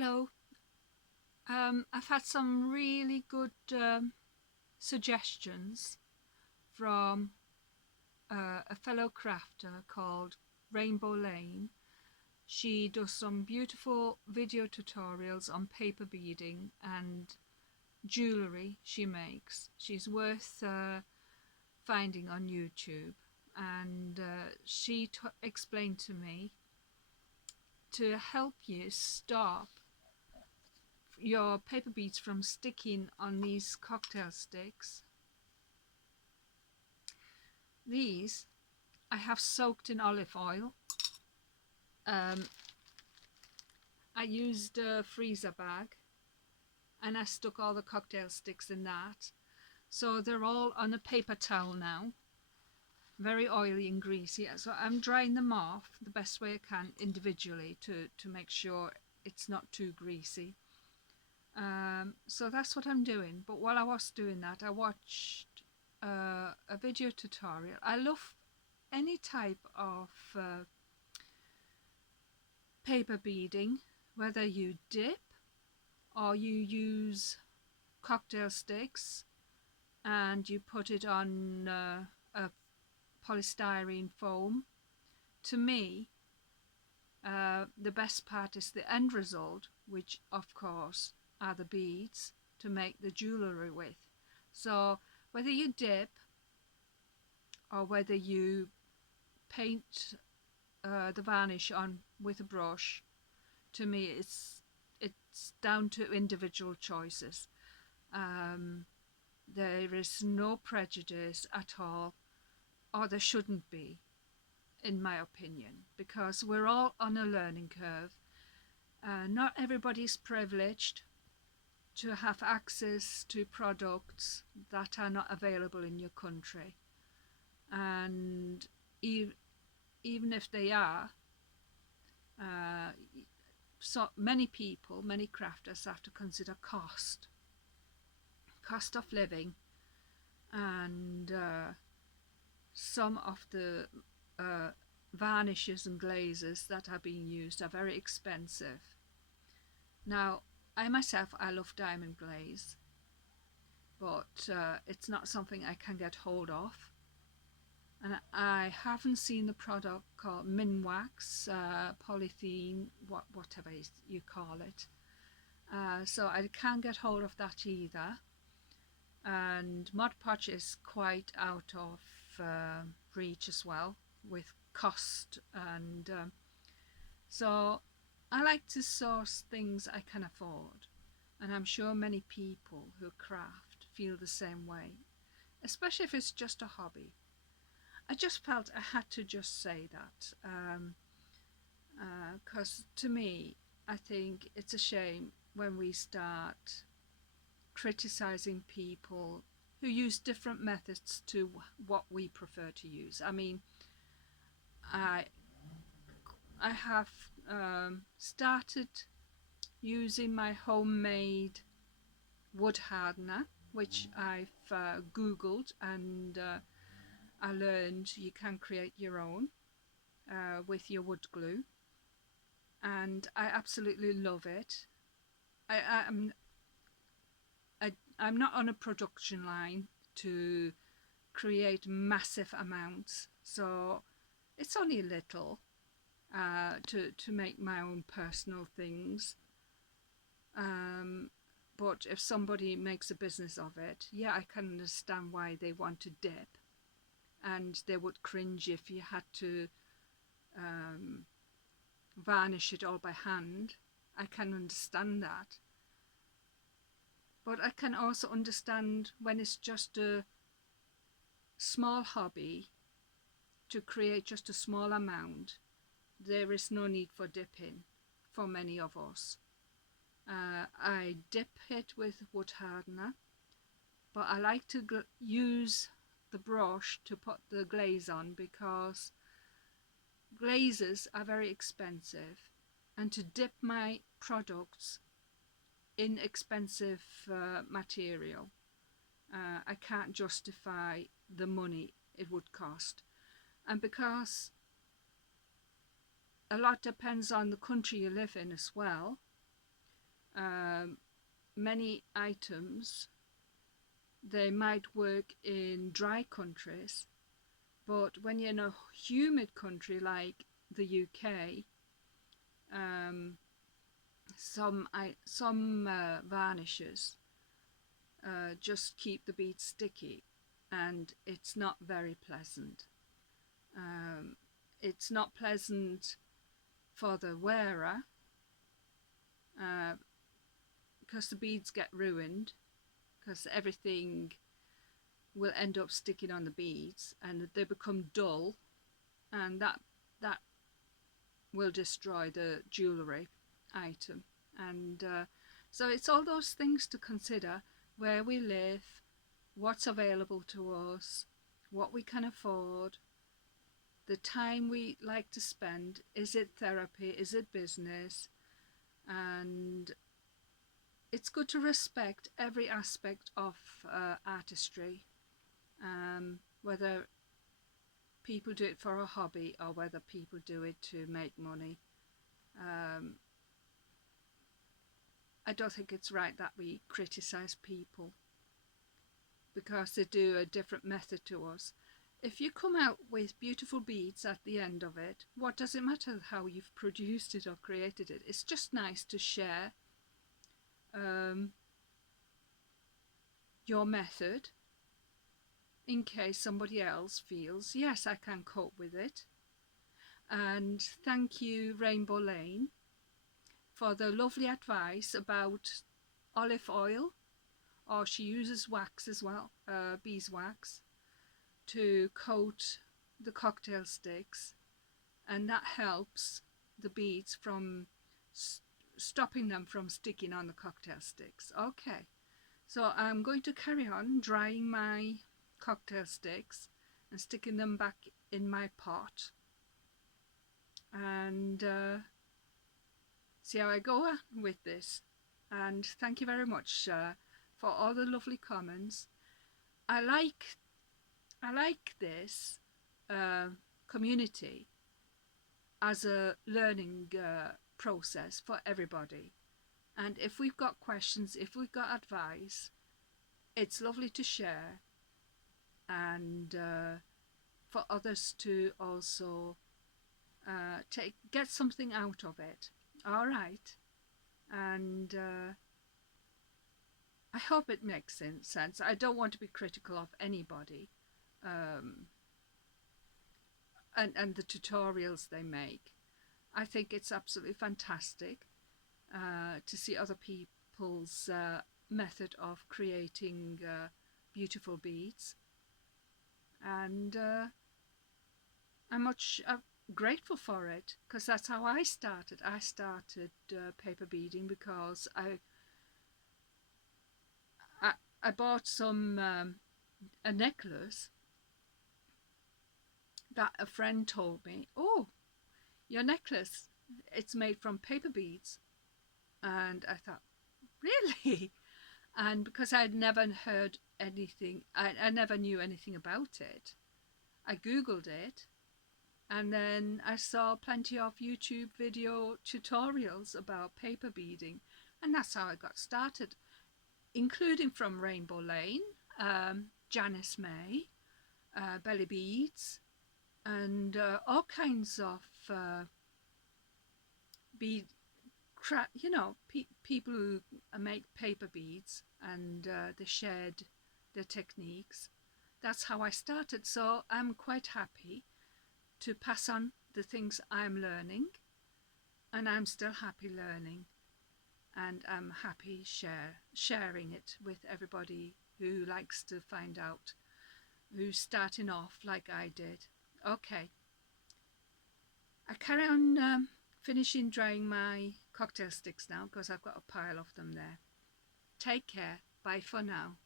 Hello. I've had some really good suggestions from a fellow crafter called Rainbow Lane. She does some beautiful video tutorials on paper beading and jewellery she makes. She's worth finding on YouTube, and she explained to me to help you stop your paper beads from sticking on these cocktail sticks. These I have soaked in olive oil. I used a freezer bag and I stuck all the cocktail sticks in that. So they're all on a paper towel now, very oily and greasy. So I'm drying them off the best way I can individually to make sure it's not too greasy. So that's what I'm doing. But while I was doing that, I watched a video tutorial. I love any type of paper beading, whether you dip or you use cocktail sticks and you put it on a polystyrene foam. To me, the best part is the end result, which of course are the beads to make the jewellery with. So whether you dip or whether you paint the varnish on with a brush, to me it's down to individual choices. There is no prejudice at all, or there shouldn't be, in my opinion, because we're all on a learning curve. Not everybody's privileged to have access to products that are not available in your country, and even if they are, so many people, many crafters have to consider cost of living, and some of the varnishes and glazes that are being used are very expensive. Now, I myself, I love diamond glaze, but it's not something I can get hold of. And I haven't seen the product called Minwax, polythene, whatever you call it. So I can't get hold of that either. And Mod Podge is quite out of reach as well with cost, and so I like to source things I can afford, and I'm sure many people who craft feel the same way, especially if it's just a hobby. I just felt I had to just say that, because to me, I think it's a shame when we start criticizing people who use different methods to what we prefer to use. I mean, I have started using my homemade wood hardener, which I've googled, and I learned you can create your own with your wood glue, and I absolutely love it. I'm not on a production line to create massive amounts, so it's only a little to make my own personal things. But if somebody makes a business of it, yeah, I can understand why they want to dip, and they would cringe if you had to varnish it all by hand. I can understand that. But I can also understand when it's just a small hobby to create just a small amount. There is no need for dipping for many of us. I dip it with wood hardener, but I like to use the brush to put the glaze on, because glazes are very expensive, and to dip my products in expensive material, I can't justify the money it would cost. And because a lot depends on the country you live in as well, Many items, they might work in dry countries, but when you're in a humid country like the UK, some varnishes just keep the beads sticky, and it's not very pleasant. It's not pleasant for the wearer because the beads get ruined, because everything will end up sticking on the beads and they become dull, and that will destroy the jewellery item. And so it's all those things to consider: where we live, what's available to us, what we can afford, the time we like to spend. Is it therapy? Is it business? And it's good to respect every aspect of artistry, whether people do it for a hobby or whether people do it to make money. I don't think it's right that we criticize people because they do a different method to us. If you come out with beautiful beads at the end of it, what does it matter how you've produced it or created it? It's just nice to share your method in case somebody else feels, yes, I can cope with it. And thank you, Rainbow Lane, for the lovely advice about olive oil, or she uses wax as well, beeswax, to coat the cocktail sticks, and that helps the beads from stopping them from sticking on the cocktail sticks. Okay, so I'm going to carry on drying my cocktail sticks and sticking them back in my pot, and see how I go with this. And thank you very much for all the lovely comments. I like this community as a learning process for everybody. And if we've got questions, if we've got advice, it's lovely to share, and for others to also get something out of it. All right, and I hope it makes sense. I don't want to be critical of anybody, and the tutorials they make. I think it's absolutely fantastic to see other people's method of creating beautiful beads, and I'm much grateful for it, because that's how I started. I started paper beading because I bought a necklace that a friend told me, oh, your necklace, it's made from paper beads. And I thought, really? And because I'd never heard anything, I never knew anything about it, I googled it, and then I saw plenty of YouTube video tutorials about paper beading, and that's how I got started, including from Rainbow Lane, Janice May, Belly Beads, and all kinds of bead, people who make paper beads, and they shared their techniques. That's how I started. So I'm quite happy to pass on the things I'm learning, and I'm still happy learning, and I'm happy sharing it with everybody who likes to find out, who's starting off like I did. Okay, I carry on finishing drying my cocktail sticks now, because I've got a pile of them there. Take care. Bye for now.